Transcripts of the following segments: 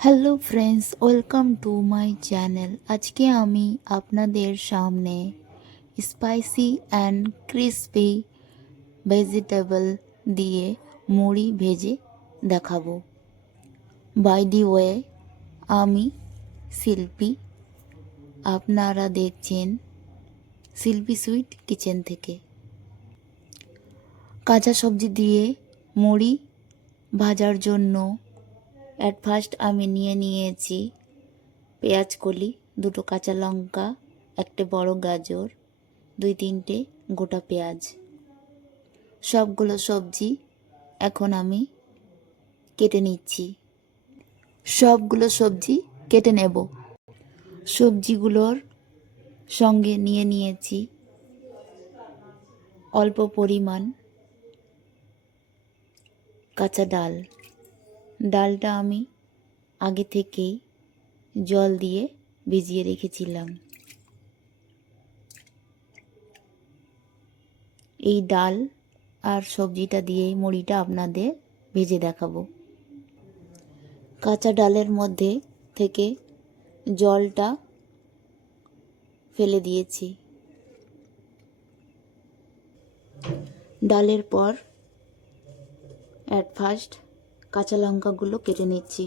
Hello friends, welcome to my channel. আজকে আমি আপনাদের সামনে স্পাইসি অ্যান্ড ক্রিসপি ভেজিটেবল দিয়ে মুড়ি ভেজে দেখাবো। বাই দি ওয়ে, আমি শিল্পী। আপনারা দেখছেন শিল্পী সুইট কিচেন থেকে। কাঁচা সবজি দিয়ে মুড়ি ভাজার জন্য অ্যাট ফার্স্ট আমি নিয়েছি পেঁয়াজ কলি, দুটো কাঁচা লঙ্কা, একটা বড় গাজর, 2-3টে গোটা পেঁয়াজ। সবগুলো সবজি এখন আমি কেটে নিচ্ছি। সবগুলো সবজি কেটে নেব। সবজিগুলোর সঙ্গে নিয়েছি অল্প পরিমাণ কাঁচা ডাল। ডালটা আমি আগে থেকেই জল দিয়ে ভিজিয়ে রেখেছিলাম। এই ডাল আর সবজিটা দিয়েই মুড়িটা আপনাদের ভেজে দেখাবো। কাঁচা ডালের মধ্যে থেকে জলটা ফেলে দিয়েছি। ডালের পর অ্যাট ফার্স্ট কাঁচা লঙ্কাগুলো কেটে নিচ্ছি।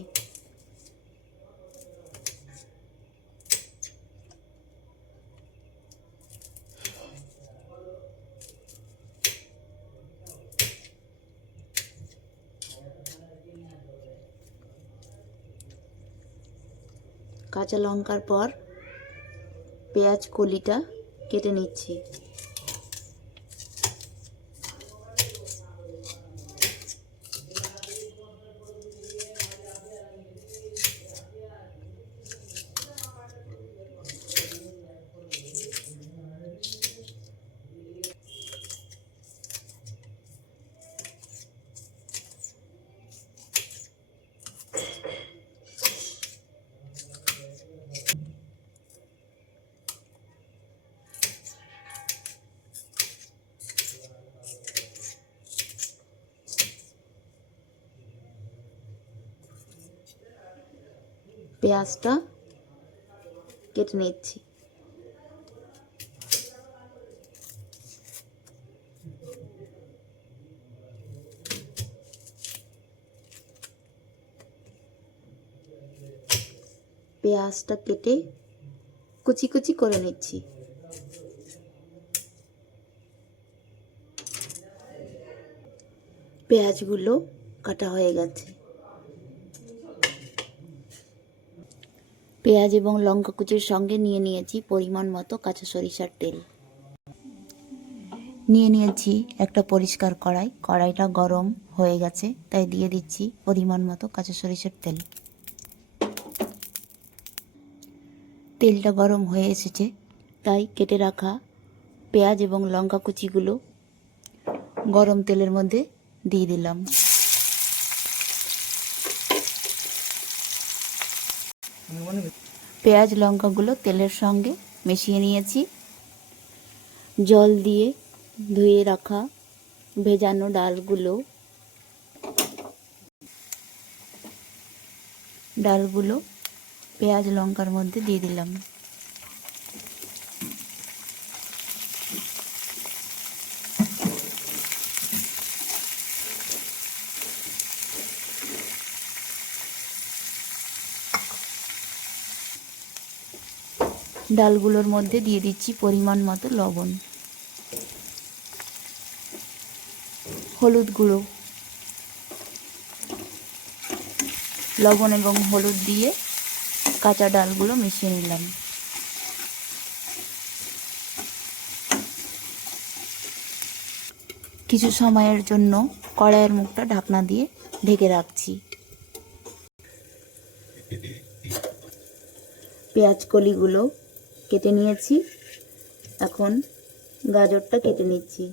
কাঁচা লঙ্কার পর পেঁয়াজ কলিটা কেটে নিচ্ছি। পেঁয়াজটা কেটে নিচ্ছি। পেঁয়াজটা কেটে কুচি কুচি করে নিচ্ছি। পেঁয়াজগুলো কাটা হয়ে গেছে। পেঁয়াজ এবং লঙ্কা কুচির সঙ্গে নিয়েছি পরিমাণ মতো কাঁচা সরিষার তেল। নিয়েছি একটা পরিষ্কার কড়াই। কড়াইটা গরম হয়ে গেছে, তাই দিয়ে দিচ্ছি পরিমাণ মতো কাঁচা সরিষার তেল। তেলটা গরম হয়ে এসেছে, তাই কেটে রাখা পেঁয়াজ এবং লঙ্কা কুচিগুলো গরম তেলের মধ্যে দিয়ে দিলাম। পেঁয়াজ লঙ্কাগুলো তেলের সঙ্গে মিশিয়ে নিয়েছি। জল দিয়ে ধুয়ে রাখা ভেজানো ডালগুলো পেঁয়াজ লঙ্কার মধ্যে দিয়ে দিলাম। ডালগুলোর মধ্যে দিয়ে দিচ্ছি পরিমাণ মতো লবণ, হলুদ গুঁড়ো। লবণ এবং হলুদ দিয়ে কাঁচা ডালগুলো মিশিয়ে নিলাম। কিছু সময়ের জন্য কড়াইয়ের মুখটা ঢাকনা দিয়ে ঢেকে রাখছি। পেঁয়াজ কলিগুলো কেটে নিয়েছি, এখন গাজরটা কেটে নিচ্ছি।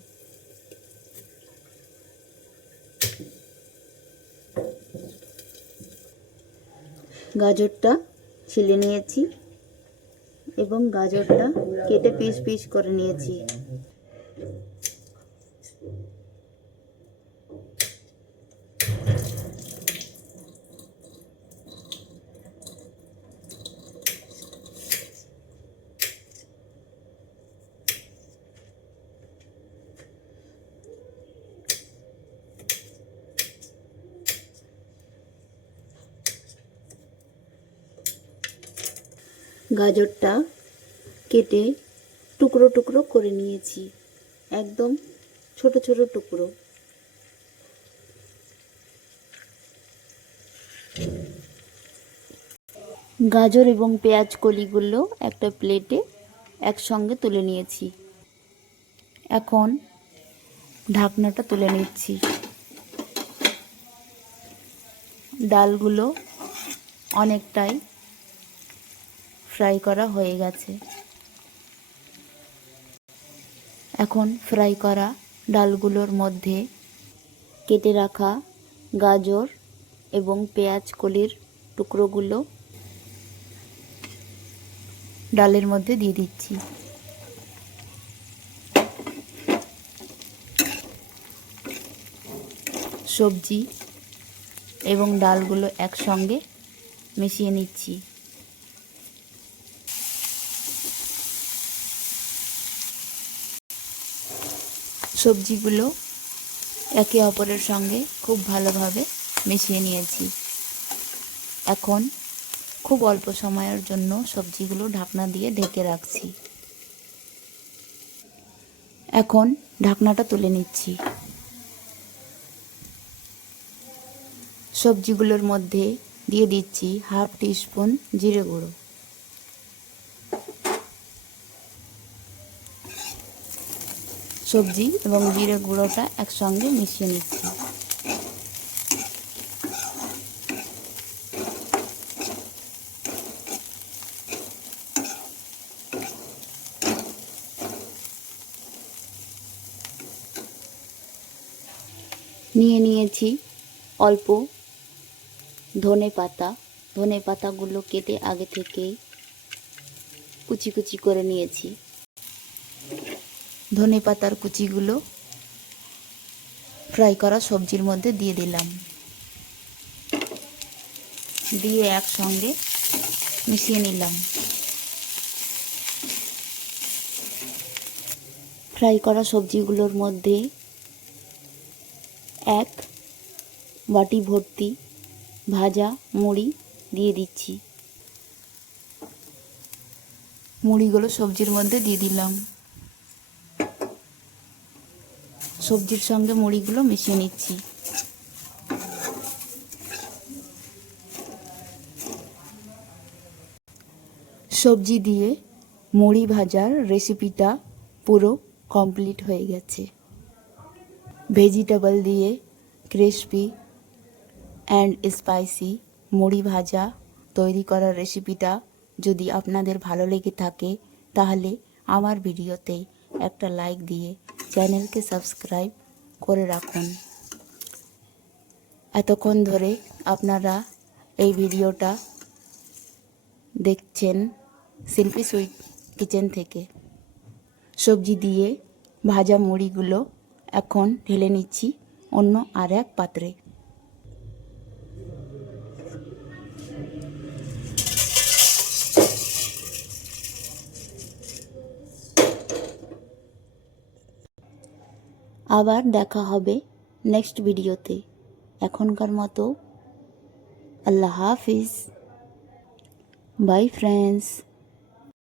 গাজরটা ছিলে নিয়েছি এবং গাজরটা কেটে পিস পিস করে নিয়েছি। গাজরটা কেটে টুকরো টুকরো করে নিয়েছি, একদম ছোট ছোট টুকরো। গাজর এবং পেঁয়াজ কলিগুলো একটা প্লেটে একসঙ্গে তুলে নিয়েছি। এখন ঢাকনাটা তুলে নিচ্ছি। ডালগুলো অনেকটাই ফ্রাই করা হয়ে গেছে। এখন ফ্রাই করা ডালগুলোর মধ্যে কেটে রাখা গাজর এবং পেঁয়াজ কলির টুকরোগুলো ডালের মধ্যে দিয়ে দিচ্ছি। সবজি এবং ডালগুলো একসঙ্গে মিশিয়ে নিচ্ছি। সবজিগুলো একে অপরের সঙ্গে খুব ভালোভাবে মিশিয়ে নিয়েছি। এখন খুব অল্প সময়ের জন্য সবজিগুলো ঢাকনা দিয়ে ঢেকে রাখছি। এখন ঢাকনাটা তুলে নিচ্ছি। সবজিগুলোর মধ্যে দিয়ে দিচ্ছি হাফ টিস্পুন জিরে গুঁড়ো, সবজি এবং জিরে গুঁড়োটা একসঙ্গে মিশিয়ে নিচ্ছি। নিয়ে নিয়েছি অল্প ধনে পাতা। ধনে পাতাগুলো কেটে আগে থেকেই কুচি কুচি করে নিয়েছি। ধনে পাতার কুচিগুলো ফ্রাই করা সবজির মধ্যে দিয়ে দিলাম, দিয়ে একসঙ্গে মিশিয়ে নিলাম। ফ্রাই করা সবজিগুলোর মধ্যে এক বাটি ভর্তি ভাজা মুড়ি দিয়ে দিচ্ছি। মুড়িগুলো সবজির মধ্যে দিয়ে দিলাম। সবজির সঙ্গে মুড়িগুলো মিশিয়ে নিচ্ছি। সবজি দিয়ে মুড়ি ভাজার রেসিপিটা পুরো কমপ্লিট হয়ে গেছে। ভেজিটেবল দিয়ে ক্রিসপি অ্যান্ড স্পাইসি মুড়ি ভাজা তৈরি করার রেসিপিটা যদি আপনাদের ভালো লেগে থাকে তাহলে আমার ভিডিওতে একটা লাইক দিয়ে চ্যানেলকে সাবস্ক্রাইব করে রাখুন। এতক্ষণ ধরে আপনারা এই ভিডিওটা দেখছেন শিল্পী সুইট কিচেন থেকে। সবজি দিয়ে ভাজা মুড়িগুলো এখন ঢেলে নিচ্ছি অন্য আর এক পাত্রে। আবার দেখা হবে নেক্সট ভিডিওতে। এখনকার মতো আল্লাহ হাফিজ। By friends.